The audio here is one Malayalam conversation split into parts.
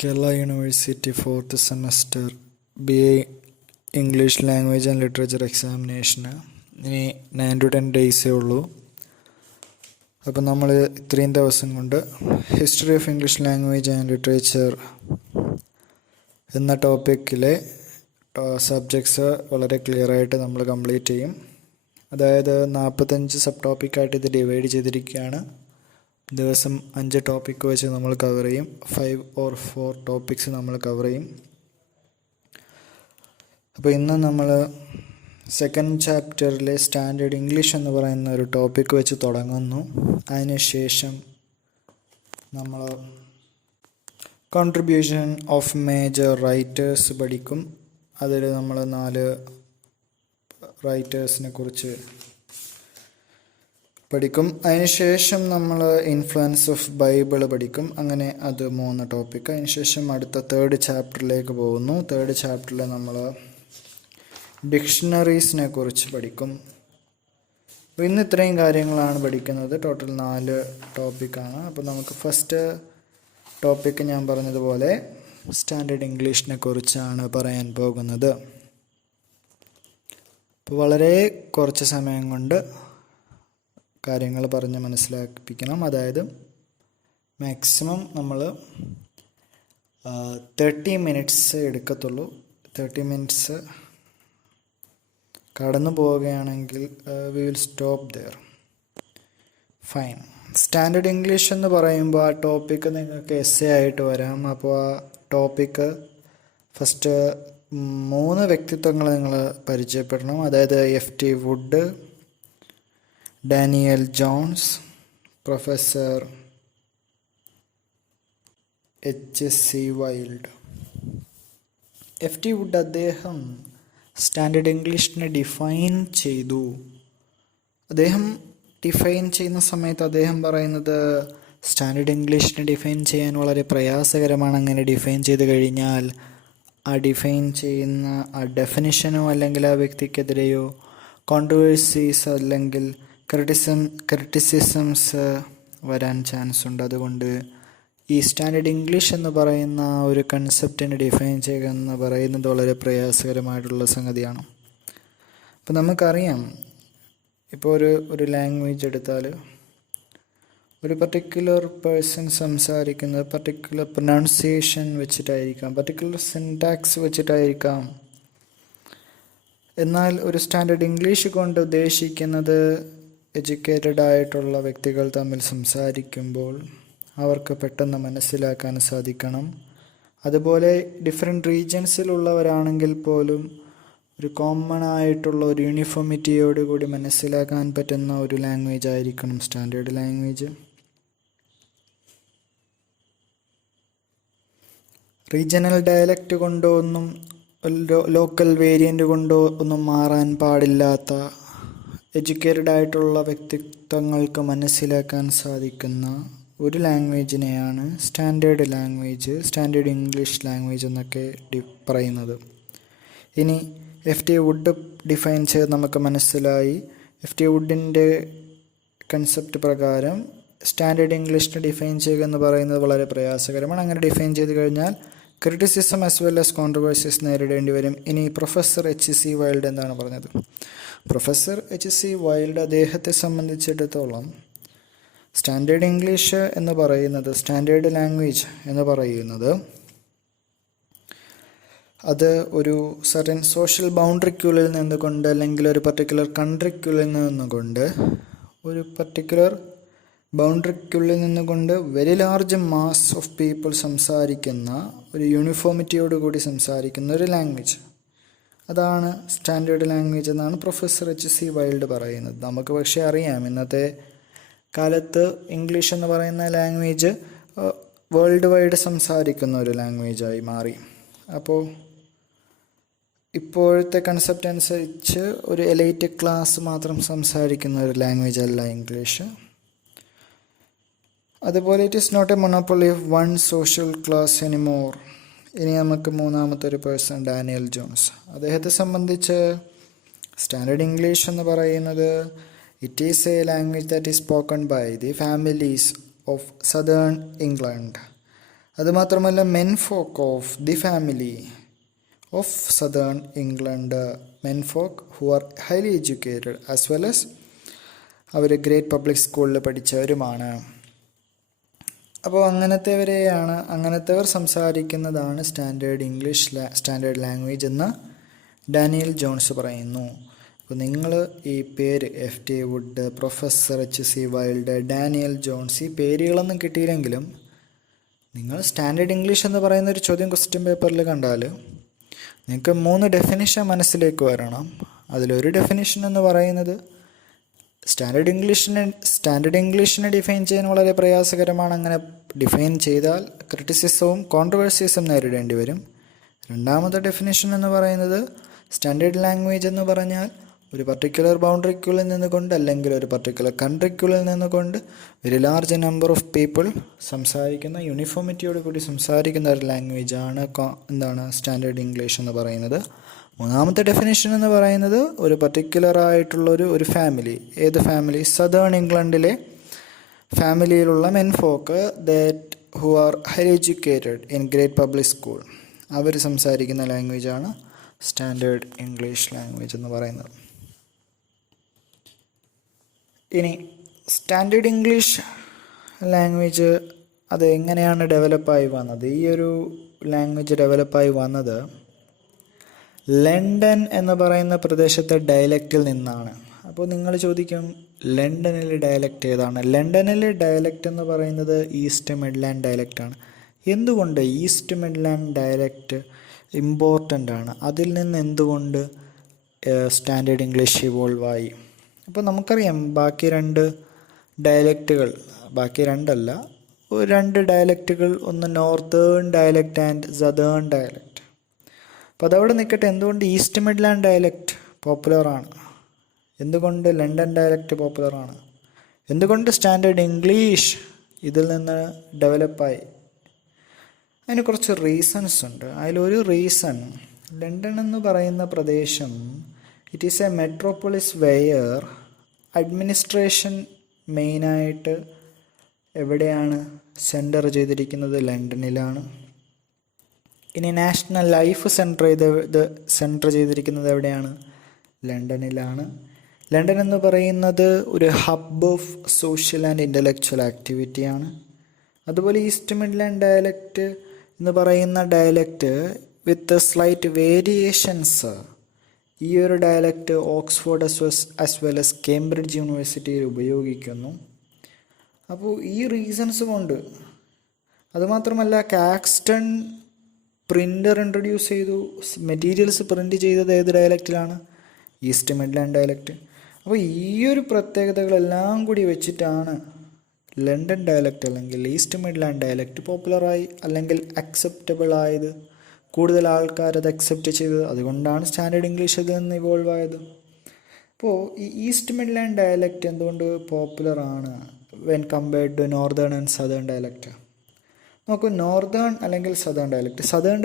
Kerala University 4th semester BA English Language and Literature examination. ഇനി 9 to 10 ഡേയ്സേ ഉള്ളൂ. അപ്പോൾ നമ്മൾ ഇത്രയും ദിവസം കൊണ്ട് history of English language and literature എന്ന ടോപ്പിക്കിലെ സബ്ജക്ട്സ് വളരെ ക്ലിയറായിട്ട് നമ്മൾ കംപ്ലീറ്റ് ചെയ്യും. അതായത് 45 സബ് ടോപ്പിക്കായിട്ട് ഇത് ഡിവൈഡ് ചെയ്തിരിക്കുകയാണ്. ദിവസം 5 ടോപ്പിക്ക് വെച്ച് നമ്മൾ കവർ ചെയ്യും. 5 or 4 ടോപ്പിക്സ് നമ്മൾ കവർ ചെയ്യും. അപ്പോൾ ഇന്ന് നമ്മൾ സെക്കൻഡ് ചാപ്റ്ററിലെ സ്റ്റാൻഡേർഡ് ഇംഗ്ലീഷ് എന്ന് പറയുന്ന ഒരു ടോപ്പിക്ക് വെച്ച് തുടങ്ങുന്നു. അതിനുശേഷം നമ്മൾ കോൺട്രിബ്യൂഷൻ ഓഫ് മേജർ റൈറ്റേഴ്സ് പഠിക്കും. അതിൽ നമ്മൾ 4 റൈറ്റേഴ്സിനെ കുറിച്ച് പഠിക്കും. അതിനുശേഷം നമ്മൾ ഇൻഫ്ലുവൻസ് ഓഫ് ബൈബിൾ പഠിക്കും. അങ്ങനെ അത് 3 ടോപ്പിക്ക്. അതിനുശേഷം അടുത്ത തേർഡ് ചാപ്റ്ററിലേക്ക് പോകുന്നു. തേർഡ് ചാപ്റ്ററിൽ നമ്മൾ ഡിക്ഷണറീസിനെ കുറിച്ച് പഠിക്കും. അപ്പോൾ ഇന്ന് ഇത്രയും കാര്യങ്ങളാണ് പഠിക്കുന്നത്. ടോട്ടൽ 4 ടോപ്പിക്കാണ്. അപ്പോൾ നമുക്ക് ഫസ്റ്റ് ടോപ്പിക്ക് ഞാൻ പറഞ്ഞതുപോലെ സ്റ്റാൻഡേർഡ് ഇംഗ്ലീഷിനെ കുറിച്ചാണ് പറയാൻ പോകുന്നത്. അപ്പോൾ വളരെ കുറച്ച് സമയം കൊണ്ട് കാര്യങ്ങൾ പറഞ്ഞ് മനസ്സിലാക്കിപ്പിക്കണം. അതായത് മാക്സിമം നമ്മൾ 30 മിനിറ്റ്സ് എടുക്കത്തുള്ളൂ. 30 മിനിറ്റ്സ് കടന്നു പോവുകയാണെങ്കിൽ we will stop there. Fine. Standard English എന്ന് പറയുമ്പോൾ ആ ടോപ്പിക്ക് നിങ്ങൾക്ക് എസ്സേ ആയിട്ട് വരാം. അപ്പോൾ ആ ടോപ്പിക്ക് ഫസ്റ്റ് 3 വ്യക്തിത്വങ്ങൾ നിങ്ങൾ പരിചയപ്പെടണം. അതായത് FT Wood, Daniel Jones, professor HC Wyld. FT Wood അദ്ദേഹം സ്റ്റാൻഡേർഡ് ഇംഗ്ലീഷിനെ ഡിഫൈൻ ചെയ്തു. അദ്ദേഹം ഡിഫൈൻ ചെയ്യുന്ന സമയത്ത് അദ്ദേഹം പറയുന്നത് സ്റ്റാൻഡേർഡ് ഇംഗ്ലീഷിനെ ഡിഫൈൻ ചെയ്യാൻ വളരെ പ്രയാസകരമാണ്. അങ്ങനെ ഡിഫൈൻ ചെയ്ത് കഴിഞ്ഞാൽ ആ ഡിഫൈൻ ചെയ്യുന്ന ആ ഡെഫിനിഷനോ അല്ലെങ്കിൽ ആ വ്യക്തിക്കെതിരെയോ കോൺട്രവേഴ്സീസ് അല്ലെങ്കിൽ ക്രിറ്റിസിസംസ് വരാൻ ചാൻസ് ഉണ്ട്. അതുകൊണ്ട് ഈ സ്റ്റാൻഡേർഡ് ഇംഗ്ലീഷ് എന്ന് പറയുന്ന ഒരു കൺസെപ്റ്റിനെ ഡിഫൈൻ ചെയ്യുക എന്ന് പറയുന്നത് വളരെ പ്രയാസകരമായിട്ടുള്ള സംഗതിയാണ്. അപ്പോൾ നമുക്കറിയാം, ഇപ്പോൾ ഒരു ലാംഗ്വേജ് എടുത്താൽ ഒരു പർട്ടിക്കുലർ പേഴ്സൺ സംസാരിക്കുന്നത് പർട്ടിക്കുലർ പ്രൊനൗൺസിയേഷൻ വെച്ചിട്ടായിരിക്കാം, പർട്ടിക്കുലർ സിൻടാക്സ് വെച്ചിട്ടായിരിക്കാം. എന്നാൽ ഒരു സ്റ്റാൻഡേർഡ് ഇംഗ്ലീഷ് കൊണ്ട് ഉദ്ദേശിക്കുന്നത് എഡ്യൂക്കേറ്റഡ് ആയിട്ടുള്ള വ്യക്തികൾ തമ്മിൽ സംസാരിക്കുമ്പോൾ അവർക്ക് പെട്ടെന്ന് മനസ്സിലാക്കാൻ സാധിക്കണം. അതുപോലെ ഡിഫറെൻറ്റ് റീജിയൻസിലുള്ളവരാണെങ്കിൽ പോലും ഒരു കോമൺ ആയിട്ടുള്ള ഒരു യൂണിഫോമിറ്റിയോട് കൂടി മനസ്സിലാക്കാൻ പറ്റുന്ന ഒരു ലാംഗ്വേജ് ആയിരിക്കണം സ്റ്റാൻഡേർഡ് ലാംഗ്വേജ്. റീജിയണൽ ഡയലക്റ്റ് കൊണ്ടോ ഒന്നും ലോക്കൽ വേരിയൻ്റ് കൊണ്ടോ ഒന്നും മാറാൻ പാടില്ലാത്ത എഡ്യൂക്കേറ്റഡ് ആയിട്ടുള്ള വ്യക്തിത്വങ്ങൾക്ക് മനസ്സിലാക്കാൻ സാധിക്കുന്ന ഒരു ലാംഗ്വേജിനെയാണ് standard language, standard English language എന്നൊക്കെ പറയുന്നത്. ഇനി FT വുഡ് ഡിഫൈൻ ചെയ്ത് നമുക്ക് മനസ്സിലായി. FT വുഡിൻ്റെ കൺസെപ്റ്റ് പ്രകാരം സ്റ്റാൻഡേർഡ് ഇംഗ്ലീഷിനെ ഡിഫൈൻ ചെയ്യുക എന്ന് പറയുന്നത് വളരെ പ്രയാസകരമാണ്. അങ്ങനെ ഡിഫൈൻ ചെയ്ത് കഴിഞ്ഞാൽ criticism as well as controversies നേരിടേണ്ടി വരും. ഇനി പ്രൊഫസർ HC വൈൽഡ് എന്താണ് പറഞ്ഞത്? പ്രൊഫസർ HC വൈൽഡ് അദ്ദേഹത്തെ സംബന്ധിച്ചിടത്തോളം സ്റ്റാൻഡേർഡ് ഇംഗ്ലീഷ് എന്ന് പറയുന്നത്, സ്റ്റാൻഡേർഡ് ലാംഗ്വേജ് എന്ന് പറയുന്നത് അത് ഒരു സർട്ടൻ സോഷ്യൽ ബൗണ്ടറിക്കുള്ളിൽ നിന്നുകൊണ്ട് അല്ലെങ്കിൽ ഒരു പർട്ടിക്കുലർ കൺട്രിക്കുള്ളിൽ നിന്നുകൊണ്ട് ഒരു പർട്ടിക്കുലർ ബൗണ്ടറിക്കുള്ളിൽ നിന്നുകൊണ്ട് very large mass of people സംസാരിക്കുന്ന ഒരു യൂണിഫോമിറ്റിയോട് കൂടി സംസാരിക്കുന്ന ഒരു ലാംഗ്വേജ്, അതാണ് സ്റ്റാൻഡേർഡ് ലാംഗ്വേജ് എന്നാണ് പ്രൊഫസർ HC വൈൽഡ് പറയുന്നത്. നമുക്ക് പക്ഷേ അറിയാം, ഇന്നത്തെ കാലത്ത് ഇംഗ്ലീഷ് എന്ന് പറയുന്ന ലാംഗ്വേജ് വേൾഡ് വൈഡ് സംസാരിക്കുന്ന ഒരു ലാംഗ്വേജായി മാറി. അപ്പോൾ ഇപ്പോഴത്തെ കൺസെപ്റ്റ് അനുസരിച്ച് ഒരു എലൈറ്റ് ക്ലാസ് മാത്രം സംസാരിക്കുന്ന ഒരു ലാംഗ്വേജ് അല്ല ഇംഗ്ലീഷ്. അതുപോലെ it is not a monopoly of one social class anymore. ഇനി നമുക്ക് 3ാമത്തെ ഒരു പേഴ്സൺ ഡാനിയൽ ജോൺസ്. അദ്ദേഹത്തെ സംബന്ധിച്ച് സ്റ്റാൻഡേർഡ് ഇംഗ്ലീഷ് എന്ന് പറയുന്നത് it is a language that is spoken by the families of southern England. അതുമാത്രമല്ല men folk of the family of southern England, men folk who are highly educated as well as അവർ ഗ്രേറ്റ് പബ്ലിക് സ്കൂളിൽ പഠിച്ചവരുമാണ്. അപ്പോൾ അങ്ങനത്തെവർ സംസാരിക്കുന്നതാണ് സ്റ്റാൻഡേർഡ് ലാംഗ്വേജ് എന്ന് ഡാനിയൽ ജോൺസ് പറയുന്നു. അപ്പോൾ നിങ്ങൾ ഈ പേര് FT Wood, professor HC Wyld, Daniel Jones, ഈ പേരുകളൊന്നും കിട്ടിയില്ലെങ്കിലും നിങ്ങൾ സ്റ്റാൻഡേർഡ് ഇംഗ്ലീഷ് എന്ന് പറയുന്ന ഒരു ചോദ്യം ക്വസ്റ്റ്യൻ പേപ്പറിൽ കണ്ടാൽ നിങ്ങൾക്ക് 3 ഡെഫിനിഷൻ മനസ്സിലേക്ക് വരണം. അതിലൊരു ഡെഫിനിഷൻ എന്ന് പറയുന്നത് സ്റ്റാൻഡേർഡ് ഇംഗ്ലീഷിനെ ഡിഫൈൻ ചെയ്യാൻ വളരെ പ്രയാസകരമാണ്. അങ്ങനെ ഡിഫൈൻ ചെയ്താൽ ക്രിറ്റിസിസവും കോൺട്രവേഴ്സീസും നേരിടേണ്ടി വരും. രണ്ടാമത്തെ ഡെഫിനിഷൻ എന്ന് പറയുന്നത് സ്റ്റാൻഡേർഡ് ലാംഗ്വേജ് എന്ന് പറഞ്ഞാൽ ഒരു പർട്ടിക്കുലർ ബൗണ്ടറിക്കുള്ളിൽ നിന്നുകൊണ്ട് അല്ലെങ്കിൽ ഒരു പർട്ടിക്കുലർ കൺട്രിക്കുള്ളിൽ നിന്നുകൊണ്ട് very large number of people സംസാരിക്കുന്ന, യൂണിഫോമിറ്റിയോട് കൂടി സംസാരിക്കുന്ന ഒരു ലാംഗ്വേജാണ് സ്റ്റാൻഡേർഡ് ഇംഗ്ലീഷ് എന്ന് പറയുന്നത്. മൂന്നാമത്തെ ഡെഫിനിഷൻ എന്ന് പറയുന്നത് ഒരു പർട്ടിക്കുലർ ആയിട്ടുള്ളൊരു ഫാമിലി. ഏത് ഫാമിലി? സദേൺ ഇംഗ്ലണ്ടിലെ ഫാമിലിയിലുള്ള men folk that who are highly educated in great public school, അവർ സംസാരിക്കുന്ന ലാംഗ്വേജാണ് സ്റ്റാൻഡേർഡ് ഇംഗ്ലീഷ് ലാംഗ്വേജ് എന്ന് പറയുന്നത്. ഇനി സ്റ്റാൻഡേർഡ് ഇംഗ്ലീഷ് ലാംഗ്വേജ് അത് എങ്ങനെയാണ് ഡെവലപ്പായി വന്നത്? ഈ ഒരു ലാംഗ്വേജ് ഡെവലപ്പായി വന്നത് ലണ്ടൻ എന്ന് പറയുന്ന പ്രദേശത്തെ ഡയലക്റ്റിൽ നിന്നാണ്. അപ്പോൾ നിങ്ങൾ ചോദിക്കും, ലണ്ടനിലെ ഡയലക്റ്റ് ഏതാണ്? ലണ്ടനിലെ ഡയലക്റ്റ് എന്ന് പറയുന്നത് ഈസ്റ്റ് മിഡ്ലാൻഡ് ഡയലക്റ്റാണ്. എന്തുകൊണ്ട് ഈസ്റ്റ് മിഡ്ലാൻഡ് ഡയലക്റ്റ് ഇമ്പോർട്ടൻ്റ് ആണ്? അതിൽ നിന്ന് എന്തുകൊണ്ട് സ്റ്റാൻഡേർഡ് ഇംഗ്ലീഷ് ഇവോൾവ് ആയി? അപ്പോൾ നമുക്കറിയാം ബാക്കി രണ്ട് ഡയലക്റ്റുകൾ, ഒന്ന് northern dialect and southern dialect. അപ്പോൾ അതവിടെ നിൽക്കട്ടെ, എന്തുകൊണ്ട് ഈസ്റ്റ് മിഡ്ലാൻഡ് ഡയലക്റ്റ് പോപ്പുലറാണ്? എന്തുകൊണ്ട് ലണ്ടൻ ഡയലക്റ്റ് പോപ്പുലറാണ്? എന്തുകൊണ്ട് സ്റ്റാൻഡേർഡ് ഇംഗ്ലീഷ് ഇതിൽ നിന്ന് ഡെവലപ്പായി? അതിന് കുറച്ച് റീസൺസ് ഉണ്ട്. അതിലൊരു റീസൺ, ലണ്ടൻ എന്ന് പറയുന്ന പ്രദേശം it is a metropolis where administration മെയിനായിട്ട് എവിടെയാണ് സെൻറ്റർ ചെയ്തിരിക്കുന്നത്? ലണ്ടനിലാണ്. ഇനി നാഷണൽ ലൈഫ് സെൻറ്റർ ചെയ്തിരിക്കുന്നത് എവിടെയാണ്? ലണ്ടനിലാണ്. ലണ്ടൻ എന്ന് പറയുന്നത് ഒരു hub of social and intellectual ആക്ടിവിറ്റിയാണ്. അതുപോലെ ഈസ്റ്റ് മിഡ്ലാൻഡ് ഡയലക്റ്റ് എന്ന് പറയുന്ന ഡയലക്റ്റ് വിത്ത് സ്ലൈറ്റ് വേരിയേഷൻസ്, ഈ ഒരു dialect Oxford as well as Cambridge യൂണിവേഴ്സിറ്റിയിൽ ഉപയോഗിക്കുന്നു. അപ്പോൾ ഈ റീസൺസ് കൊണ്ട്, അതുമാത്രമല്ല കാക്സ്റ്റൺ പ്രിൻ്റർ ഇൻട്രൊഡ്യൂസ് ചെയ്തു, മെറ്റീരിയൽസ് പ്രിൻ്റ് ചെയ്തത് ഏത് ഡയലക്റ്റിലാണ്? East Midland dialect. അപ്പോൾ ഈ ഒരു പ്രത്യേകതകളെല്ലാം കൂടി വെച്ചിട്ടാണ് ലണ്ടൻ ഡയലക്റ്റ് അല്ലെങ്കിൽ ഈസ്റ്റ് മിഡ്ലാൻഡ് ഡയലക്റ്റ് പോപ്പുലറായി അല്ലെങ്കിൽ അക്സെപ്റ്റബിൾ ആയത്. കൂടുതൽ ആൾക്കാർ അത് അക്സെപ്റ്റ് ചെയ്തത്. അതുകൊണ്ടാണ് സ്റ്റാൻഡേർഡ് ഇംഗ്ലീഷ് അതിൽ നിന്ന് ഇവോൾവ് ആയത്. അപ്പോൾ ഈ ഈസ്റ്റ് മിഡ്ലാൻഡ് ഡയലക്റ്റ് എന്തുകൊണ്ട് പോപ്പുലറാണ് when compared to northern and southern dialect? നോക്കൂ, നോർത്തേൺ അല്ലെങ്കിൽ സദേൺ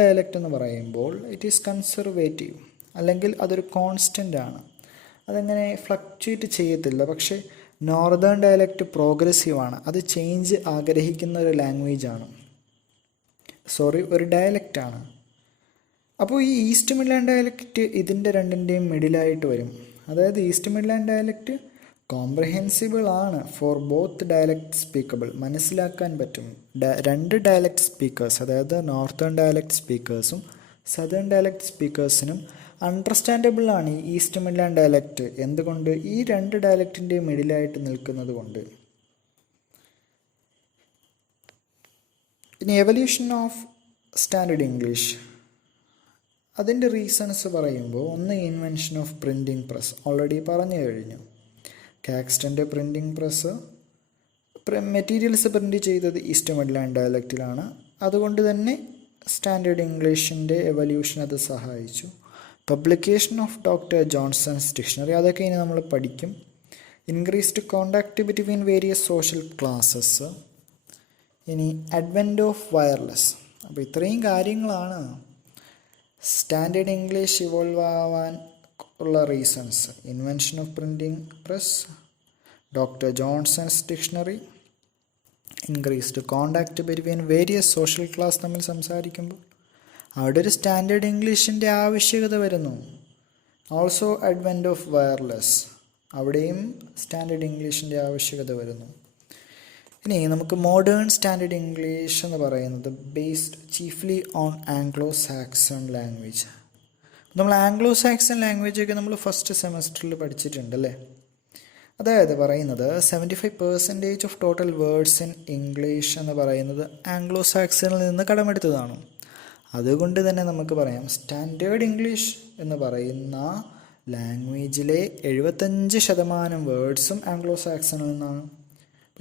ഡയലക്റ്റ് എന്ന് പറയുമ്പോൾ ഇറ്റ് ഈസ് കൺസർവേറ്റീവ്, അല്ലെങ്കിൽ അതൊരു കോൺസ്റ്റൻ്റ് ആണ്, അതങ്ങനെ ഫ്ലക്ച്വേറ്റ് ചെയ്യത്തില്ല. പക്ഷേ നോർത്തേൺ ഡയലക്റ്റ് പ്രോഗ്രസീവാണ്, അത് ചേഞ്ച് ആഗ്രഹിക്കുന്ന ഒരു ഒരു ഡയലക്റ്റാണ്. അപ്പോൾ ഈ ഈസ്റ്റ് മിഡ്ലാൻഡ് ഡയലക്റ്റ് ഇതിൻ്റെ രണ്ടിൻ്റെയും മിഡിലായിട്ട് വരും. അതായത് ഈസ്റ്റ് മിഡ്ലാൻഡ് ഡയലക്റ്റ് കോംപ്രഹെൻസിബിൾ ആണ് ഫോർ ബോത്ത് ഡയലക്റ്റ് സ്പീക്കബിൾ, മനസ്സിലാക്കാൻ പറ്റും. രണ്ട് ഡയലക്റ്റ് സ്പീക്കേഴ്സ്, അതായത് നോർത്തേൺ ഡയലക്റ്റ് സ്പീക്കേഴ്സും സദേൺ ഡയലക്റ്റ് സ്പീക്കേഴ്സിനും അണ്ടർസ്റ്റാൻഡബിൾ ആണ് ഈ ഈസ്റ്റ് മിഡ്ലാൻഡ് ഡയലക്റ്റ്. എന്തുകൊണ്ട്? ഈ രണ്ട് ഡയലക്റ്റിൻ്റെയും മിഡിലായിട്ട് നിൽക്കുന്നത് കൊണ്ട്. ഇനി എവല്യൂഷൻ ഓഫ് സ്റ്റാൻഡേർഡ് ഇംഗ്ലീഷ്, അതിൻ്റെ റീസൺസ് പറയുമ്പോൾ, ഒന്ന് invention of printing press, already പറഞ്ഞു കഴിഞ്ഞു. കാക്സ്റ്റൻ്റെ പ്രിൻറ്റിംഗ് പ്രസ് മെറ്റീരിയൽസ് പ്രിൻറ്റ് ചെയ്തത് ഈസ്റ്റ് മിഡ്ലാൻഡ് ഡയലക്റ്റിലാണ്. അതുകൊണ്ട് തന്നെ സ്റ്റാൻഡേർഡ് ഇംഗ്ലീഷിൻ്റെ എവല്യൂഷൻ അത് സഹായിച്ചു. Publication of doctor Johnson's dictionary, അതൊക്കെ ഇനി നമ്മൾ പഠിക്കും. Increased contact between various social classes. ഇനി അഡ്വെൻറ്റ് ഓഫ് വയർലെസ്. അപ്പോൾ ഇത്രയും കാര്യങ്ങളാണ് സ്റ്റാൻഡേർഡ് ഇംഗ്ലീഷ് ഇവോൾവ് ആവാൻ ഉള്ള reasons. Invention of printing press, doctor Johnson's dictionary, increased contact between various social class തമ്മിൽ സംസാരിക്കുമ്പോൾ അവിടെ ഒരു സ്റ്റാൻഡേർഡ് ഇംഗ്ലീഷിൻ്റെ ആവശ്യകത വരുന്നു. ഓൾസോ അഡ്വെൻറ്റ് ഓഫ് വയർലെസ്, അവിടെയും സ്റ്റാൻഡേർഡ് ഇംഗ്ലീഷിൻ്റെ ആവശ്യകത വരുന്നു. ഇനി നമുക്ക് മോഡേൺ സ്റ്റാൻഡേർഡ് ഇംഗ്ലീഷ് എന്ന് പറയുന്നത് based chiefly on Anglo Saxon language. നമ്മൾ ആംഗ്ലോ സാക്സൺ ലാംഗ്വേജൊക്കെ നമ്മൾ ഫസ്റ്റ് സെമസ്റ്ററിൽ പഠിച്ചിട്ടുണ്ട് അല്ലേ. അതായത് പറയുന്നത് 75% of total words in English എന്ന് പറയുന്നത് ആംഗ്ലോ സാക്സണിൽ നിന്ന് കടമെടുത്തതാണ്. അതുകൊണ്ട് തന്നെ നമുക്ക് പറയാം സ്റ്റാൻഡേർഡ് ഇംഗ്ലീഷ് എന്ന് പറയുന്ന ലാംഗ്വേജിലെ 75% വേർഡ്സും ആംഗ്ലോ സാക്സണിൽ നിന്നാണ്.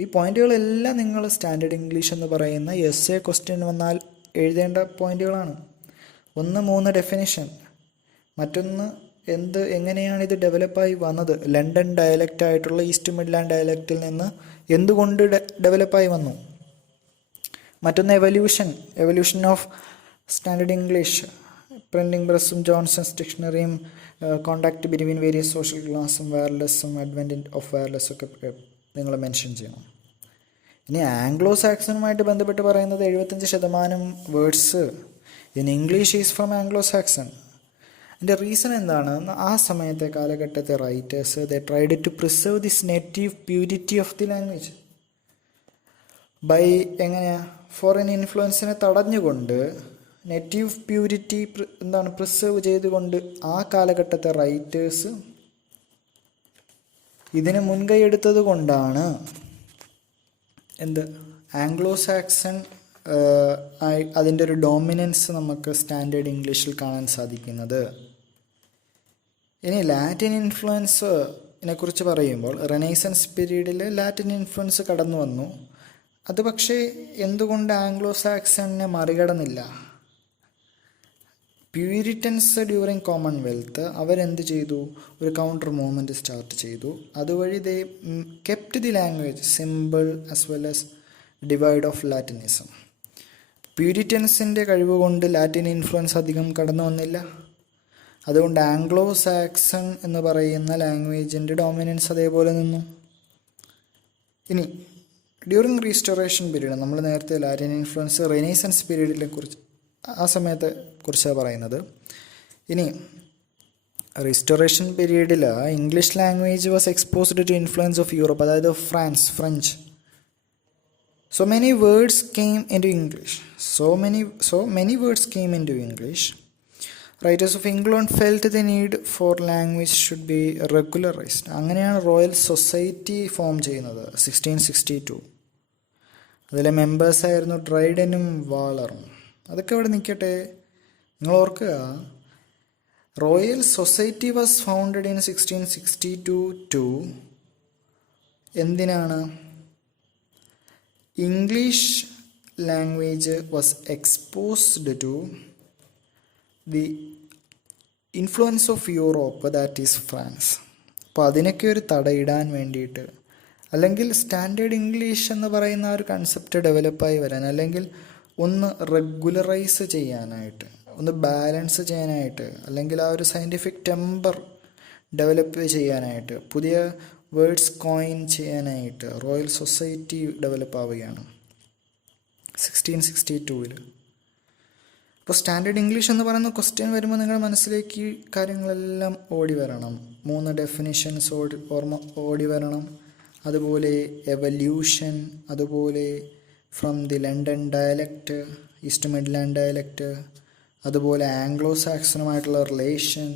ഈ പോയിന്റുകളെല്ലാം നിങ്ങൾ സ്റ്റാൻഡേർഡ് ഇംഗ്ലീഷ് എന്ന് പറയുന്ന എസ്എ ക്വസ്റ്റ്യൻ വന്നാൽ എഴുതേണ്ട പോയിന്റുകളാണ്. 3 ഡെഫിനിഷൻ, മറ്റൊന്ന് എങ്ങനെയാണ് ഇത് ഡെവലപ്പായി വന്നത്, ലണ്ടൻ ഡയലക്റ്റ് ആയിട്ടുള്ള ഈസ്റ്റ് മിഡ്ലാൻഡ് ഡയലക്റ്റിൽ നിന്ന് എന്തുകൊണ്ട് ഡെവലപ്പായി വന്നു, മറ്റൊന്ന് evolution of standard English, printing പ്രസ്സും ജോൺസൺസ് ഡിക്ഷണറിയും കോണ്ടാക്ട് ബിറ്റ്വീൻ വേരിയസ് സോഷ്യൽ ക്ലാസും വയർലെസ്സും അഡ്വെൻറ്റ് ഓഫ് വയർലെസ്സൊക്കെ നിങ്ങൾ മെൻഷൻ ചെയ്യണം. ഇനി ആംഗ്ലോ സാക്സണുമായിട്ട് ബന്ധപ്പെട്ട് പറയുന്നത് 75% words in English is from Anglo Saxon. അതിൻ്റെ റീസൺ എന്താണ്? ആ സമയത്തെ കാലഘട്ടത്തെ writers they tried to preserve this native purity of the language by foreign ഇൻഫ്ലുവൻസിനെ തടഞ്ഞുകൊണ്ട് നേറ്റീവ് പ്യൂരിറ്റി പ്രിസർവ് ചെയ്തുകൊണ്ട് ആ കാലഘട്ടത്തെ റൈറ്റേഴ്സ് ഇതിന് മുൻകൈ എടുത്തത് കൊണ്ടാണ് ആംഗ്ലോ സാക്സൺ അതിൻ്റെ ഒരു ഡോമിനൻസ് നമുക്ക് സ്റ്റാൻഡേർഡ് ഇംഗ്ലീഷിൽ കാണാൻ സാധിക്കുന്നത്. ഇനി ലാറ്റിൻ ഇൻഫ്ലുവൻസിനെ കുറിച്ച് പറയുമ്പോൾ റെനൈസൻസ് പീരീഡിൽ ലാറ്റിൻ ഇൻഫ്ലുവൻസ് കടന്നു വന്നു. അത് പക്ഷേ എന്തുകൊണ്ട് ആംഗ്ലോ സാക്സണിനെ മറികടന്നില്ല? പ്യൂരിറ്റൻസ് ഡ്യൂറിങ് കോമൺവെൽത്ത് അവരെന്ത് ചെയ്തു? ഒരു കൗണ്ടർ മൂവ്മെൻറ്റ് സ്റ്റാർട്ട് ചെയ്തു. അതുവഴി they kept the language simple as well as divide of Latinism. പ്യൂരിറ്റൻസിൻ്റെ കഴിവ് കൊണ്ട് ലാറ്റിൻ ഇൻഫ്ലുവൻസ് അധികം കടന്നു വന്നില്ല. അതുകൊണ്ട് ആംഗ്ലോ സാക്സൺ എന്ന് പറയുന്ന ലാംഗ്വേജിൻ്റെ ഡോമിനൻസ് അതേപോലെ നിന്നു. ഇനി ഡ്യൂറിങ് റീസ്റ്റോറേഷൻ പീരീഡ്, നമ്മൾ നേരത്തെ ലാറ്റിൻ ഇൻഫ്ലുവൻസ് റെനൈസൻസ് പീരീഡിനെ കുറിച്ച് ആ സമയത്തെ കുറിച്ചാണ് പറയുന്നത്. ഇനി റീസ്റ്റോറേഷൻ പീരീഡിൽ English language was exposed to influence of Europe, അതായത് French. So many words came into English. So many words came into English. Writers of England felt the need for language should be regularized. അങ്ങനെയാണ് റോയൽ സൊസൈറ്റി ഫോം ചെയ്യുന്നത് 1662. അതിലെ മെമ്പേഴ്സായിരുന്നു ഡ്രൈഡനും വാളറും. അതൊക്കെ ഇവിടെ നിൽക്കട്ടെ, നിങ്ങൾ ഓർക്കുക, Royal Society was founded in 1662 എന്തിനാണ്? English language was exposed to the influence of Europe, that is France. അപ്പോൾ അതിനൊക്കെ ഒരു തടയിടാൻ വേണ്ടിയിട്ട്, അല്ലെങ്കിൽ സ്റ്റാൻഡേർഡ് ഇംഗ്ലീഷ് എന്ന് പറയുന്ന ഒരു കൺസെപ്റ്റ് ഡെവലപ്പായി വരാൻ, അല്ലെങ്കിൽ ഒന്ന് റെഗുലറൈസ് ചെയ്യാനായിട്ട്, ഒന്ന് ബാലൻസ് ചെയ്യാനായിട്ട്, അല്ലെങ്കിൽ ആ ഒരു സയൻറ്റിഫിക് ടെമ്പർ ഡെവലപ്പ് ചെയ്യാനായിട്ട്, പുതിയ വേർഡ്സ് കോയിൻ ചെയ്യാനായിട്ട് റോയൽ സൊസൈറ്റി ഡെവലപ്പ് ആവുകയാണ് 1662. അപ്പോൾ സ്റ്റാൻഡേർഡ് ഇംഗ്ലീഷ് എന്ന് പറയുന്ന ക്വസ്റ്റ്യൻ വരുമ്പോൾ നിങ്ങളുടെ മനസ്സിലേക്ക് ഈ കാര്യങ്ങളെല്ലാം ഓടി വരണം. 3 ഡെഫിനിഷൻസ് ഓടി വരണം. അതുപോലെ എവല്യൂഷൻ, അതുപോലെ from the London dialect, East Midland dialect, അതുപോലെ ആംഗ്ലോ സാക്സണുമായിട്ടുള്ള റിലേഷൻ,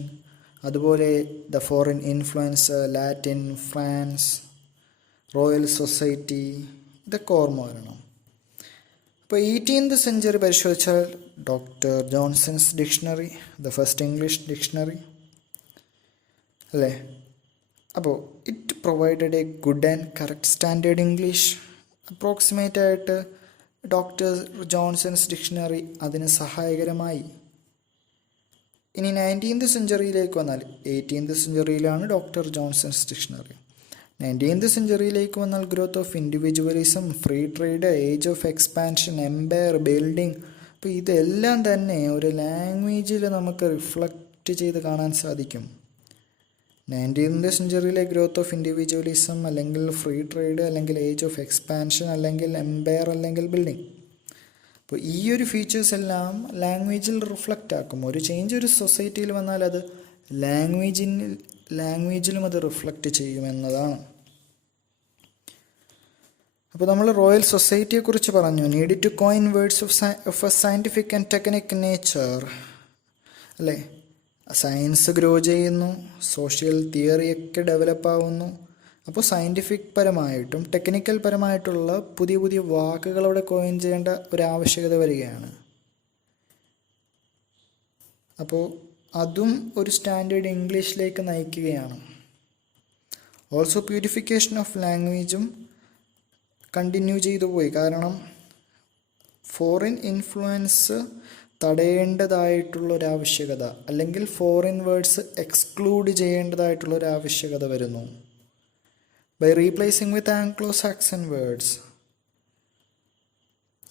അതുപോലെ the foreign influence, Latin, France, Royal Society, ഇതൊക്കെ ഓർമ്മ വരണം. ഇപ്പോൾ 18th സെഞ്ച്വറി പരിശോധിച്ചാൽ doctor Johnson's dictionary, the first English dictionary അല്ലേ. അപ്പോൾ it provided a good and correct standard English. Approximate ആയിട്ട് ഡോക്ടർ ജോൺസൺസ് ഡിക്ഷണറി അതിന് സഹായകരമായി. ഇനി 19th സെഞ്ച്വറിയിലേക്ക് വന്നാൽ, 18th സെഞ്ച്വറിയിലാണ് ഡോക്ടർ ജോൺസൺസ് ഡിക്ഷണറി. 19th സെഞ്ച്വറിയിലേക്ക് വന്നാൽ growth of individualism, free trade, age of expansion, empire building. അപ്പോൾ ഇതെല്ലാം തന്നെ ഒരു ലാംഗ്വേജിൽ നമുക്ക് റിഫ്ലക്റ്റ് ചെയ്ത് കാണാൻ സാധിക്കും. 19th സെഞ്ച്വറിയിലെ ഗ്രോത്ത് ഓഫ് ഇൻഡിവിജ്വലിസം, അല്ലെങ്കിൽ ഫ്രീ ട്രേഡ്, അല്ലെങ്കിൽ ഏജ് ഓഫ് എക്സ്പാൻഷൻ, അല്ലെങ്കിൽ എംപയർ, അല്ലെങ്കിൽ ബിൽഡിംഗ്. അപ്പോൾ ഈ ഒരു ഫീച്ചേഴ്സ് എല്ലാം ലാംഗ്വേജിൽ റിഫ്ലക്റ്റ് ആക്കും. ഒരു ചേഞ്ച് ഒരു സൊസൈറ്റിയിൽ വന്നാൽ അത് ലാംഗ്വേജിലും അത് റിഫ്ലക്റ്റ് ചെയ്യുമെന്നതാണ്. അപ്പോൾ നമ്മൾ റോയൽ സൊസൈറ്റിയെക്കുറിച്ച് പറഞ്ഞു. Need to coin words of a scientific and technic nature, അല്ലേ? സയൻസ് ഗ്രോ ചെയ്യുന്നു, സോഷ്യൽ തിയറിയൊക്കെ ഡെവലപ്പ് ആവുന്നു. അപ്പോൾ സയൻറ്റിഫിക് പരമായിട്ടും ടെക്നിക്കൽ പരമായിട്ടുള്ള പുതിയ പുതിയ വാക്കുകളവിടെ കോയിൻ ചെയ്യേണ്ട ഒരാവശ്യകത വരികയാണ്. അപ്പോൾ അതും ഒരു സ്റ്റാൻഡേർഡ് ഇംഗ്ലീഷിലേക്ക് നയിക്കുകയാണ്. ഓൾസോ പ്യൂരിഫിക്കേഷൻ ഓഫ് ലാംഗ്വേജും കണ്ടിന്യൂ ചെയ്തു പോയി. കാരണം ഫോറിൻ ഇൻഫ്ലുവൻസ് തടയേണ്ടതായിട്ടുള്ളൊരാവശ്യകത, അല്ലെങ്കിൽ ഫോറിൻ വേർഡ്സ് എക്സ്ക്ലൂഡ് ചെയ്യേണ്ടതായിട്ടുള്ളൊരാവശ്യകത വരുന്നു. By replacing with Anglo Saxon words.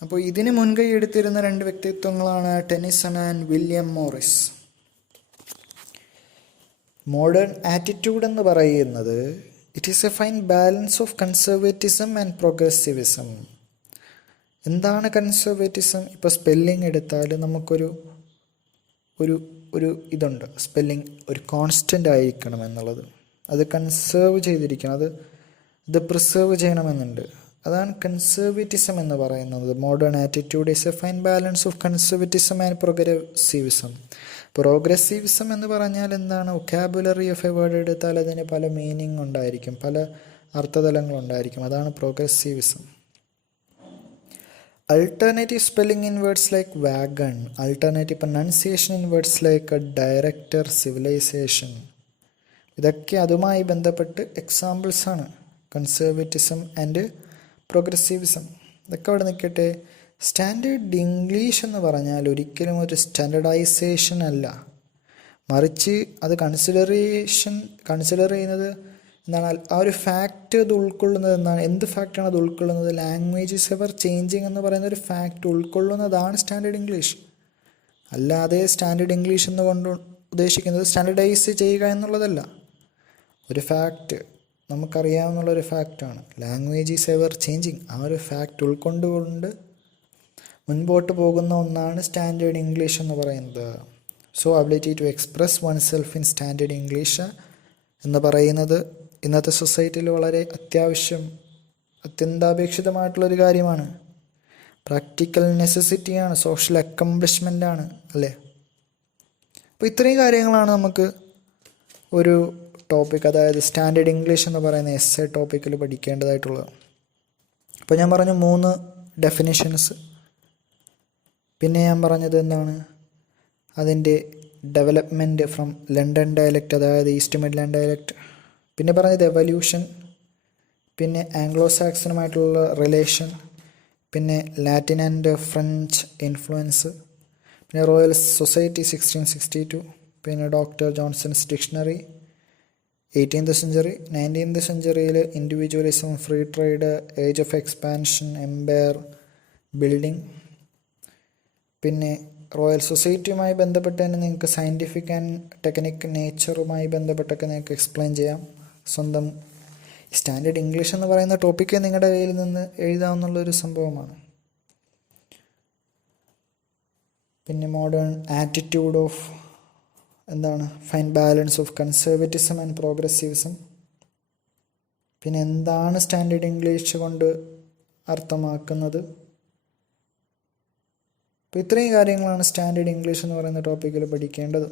അപ്പോൾ ഇതിന് മുൻകൈ എടുത്തിരുന്ന രണ്ട് വ്യക്തിത്വങ്ങളാണ് Tennyson and William Morris. Modern attitude എന്ന് പറയുന്നത് it is a fine balance of conservatism and progressivism. എന്താണ് കൺസർവേറ്റിസം? ഇപ്പോൾ സ്പെല്ലിംഗ് എടുത്താൽ നമുക്കൊരു ഒരു ഇതുണ്ട്, സ്പെല്ലിംഗ് ഒരു കോൺസ്റ്റൻ്റ് ആയിരിക്കണം എന്നുള്ളത്. അത് കൺസേർവ് ചെയ്തിരിക്കണം, അത് പ്രിസേർവ് ചെയ്യണമെന്നുണ്ട്. അതാണ് കൺസർവേറ്റിസം എന്ന് പറയുന്നത്. Modern attitude is a fine balance of conservatism and progressivism. Progressivism എന്ന് പറഞ്ഞാൽ എന്താണ്? വൊക്കാബുലറി ഓഫ് എ വേർഡ് എടുത്താൽ അതിന് പല മീനിങ് ഉണ്ടായിരിക്കും, പല അർത്ഥതലങ്ങളുണ്ടായിരിക്കും. അതാണ് പ്രോഗ്രസീവിസം. Alternative spelling in words like wagon, alternative pronunciation in words like a director, civilization. ഇതൊക്കെ അതുമായി ബന്ധപ്പെട്ട് എക്സാമ്പിൾസ് ആണ്. കൺസർവേറ്റിസം ആൻഡ് പ്രോഗ്രസീവിസം ഇതൊക്കെ അവിടെ നിൽക്കട്ടെ. സ്റ്റാൻഡേർഡ് ഇംഗ്ലീഷ് എന്ന് പറഞ്ഞാൽ ഒരിക്കലും ഒരു സ്റ്റാൻഡർഡൈസേഷൻ അല്ല, മറിച്ച് അത് കൺസിഡർ ചെയ്യുന്നത് എന്താണ്? ആ ഒരു ഫാക്റ്റ് അത് ഉൾക്കൊള്ളുന്നത് എന്താണ്? എന്ത് ഫാക്റ്റാണ് അത് ഉൾക്കൊള്ളുന്നത്? ലാംഗ്വേജ് ഈസ് എവർ ചേഞ്ചിങ് എന്ന് പറയുന്ന ഒരു ഫാക്റ്റ് ഉൾക്കൊള്ളുന്നതാണ് സ്റ്റാൻഡേർഡ് ഇംഗ്ലീഷ്. അല്ലാതെ സ്റ്റാൻഡേർഡ് ഇംഗ്ലീഷ് എന്നുകൊണ്ട് ഉദ്ദേശിക്കുന്നത് സ്റ്റാൻഡർഡൈസ് ചെയ്യുക എന്നുള്ളതല്ല. ഒരു ഫാക്റ്റ് നമുക്കറിയാവുന്നുള്ളൊരു ഫാക്റ്റാണ്. Language is ever changing. ആ ഒരു ഫാക്റ്റ് ഉൾക്കൊണ്ടുകൊണ്ട് മുൻപോട്ട് പോകുന്ന ഒന്നാണ് സ്റ്റാൻഡേർഡ് ഇംഗ്ലീഷ് എന്ന് പറയുന്നത്. So ability to express oneself in standard English എന്ന് പറയുന്നത് ഇന്നത്തെ സൊസൈറ്റിയിൽ വളരെ അത്യന്താപേക്ഷിതമായിട്ടുള്ളൊരു കാര്യമാണ്. പ്രാക്ടിക്കൽ നെസസിറ്റിയാണ്, സോഷ്യൽ അക്കംപ്ലിഷ്മെൻ്റാണ്, അല്ലേ? അപ്പോൾ ഇത്രയും കാര്യങ്ങളാണ് നമുക്ക് ഒരു ടോപ്പിക്, അതായത് സ്റ്റാൻഡേർഡ് ഇംഗ്ലീഷ് എന്ന് പറയുന്ന എസ്സേ ടോപ്പിക്കിൽ പഠിക്കേണ്ടതായിട്ടുള്ളത്. അപ്പോൾ ഞാൻ പറഞ്ഞു 3 ഡെഫിനിഷൻസ്. പിന്നെ ഞാൻ പറഞ്ഞത് എന്താണ്? അതിൻ്റെ ഡെവലപ്മെൻറ്റ് ഫ്രം ലണ്ടൻ ഡയലക്റ്റ്, അതായത് ഈസ്റ്റ് മിഡ്ലാൻഡ് ഡയലക്റ്റ്. പിന്നെ പറഞ്ഞത് എവല്യൂഷൻ, പിന്നെ ആംഗ്ലോ സാക്സണുമായിട്ടുള്ള റിലേഷൻ, പിന്നെ ലാറ്റിൻ ആൻഡ് ഫ്രഞ്ച് ഇൻഫ്ലുവൻസ്, പിന്നെ റോയൽ സൊസൈറ്റി 1662, പിന്നെ doctor Johnson's dictionary 18th century. 19th സെഞ്ച്വറിയിൽ individualism, free trade, age of expansion, empire, building. പിന്നെ റോയൽ സൊസൈറ്റിയുമായി ബന്ധപ്പെട്ട് തന്നെ നിങ്ങൾക്ക് സയൻറ്റിഫിക് ആൻഡ് ടെക്നിക് നേച്ചറുമായി ബന്ധപ്പെട്ടൊക്കെ നിങ്ങൾക്ക് എക്സ്പ്ലെയിൻ ചെയ്യാം. സ്വന്തം സ്റ്റാൻഡേർഡ് ഇംഗ്ലീഷ് എന്ന് പറയുന്ന ടോപ്പിക്ക് നിങ്ങളുടെ കയ്യിൽ നിന്ന് എഴുതാവുന്നുള്ളൊരു സംഭവമാണ്. പിന്നെ മോഡേൺ ആറ്റിറ്റ്യൂഡ് ഓഫ് എന്താണ്? Fine balance of conservatism and progressivism. പിന്നെ എന്താണ് സ്റ്റാൻഡേർഡ് ഇംഗ്ലീഷ് കൊണ്ട് അർത്ഥമാക്കുന്നത്? അപ്പോൾ ഇത്രയും കാര്യങ്ങളാണ് സ്റ്റാൻഡേർഡ് ഇംഗ്ലീഷ് എന്ന് പറയുന്ന ടോപ്പിക്കിൽ പഠിക്കേണ്ടത്.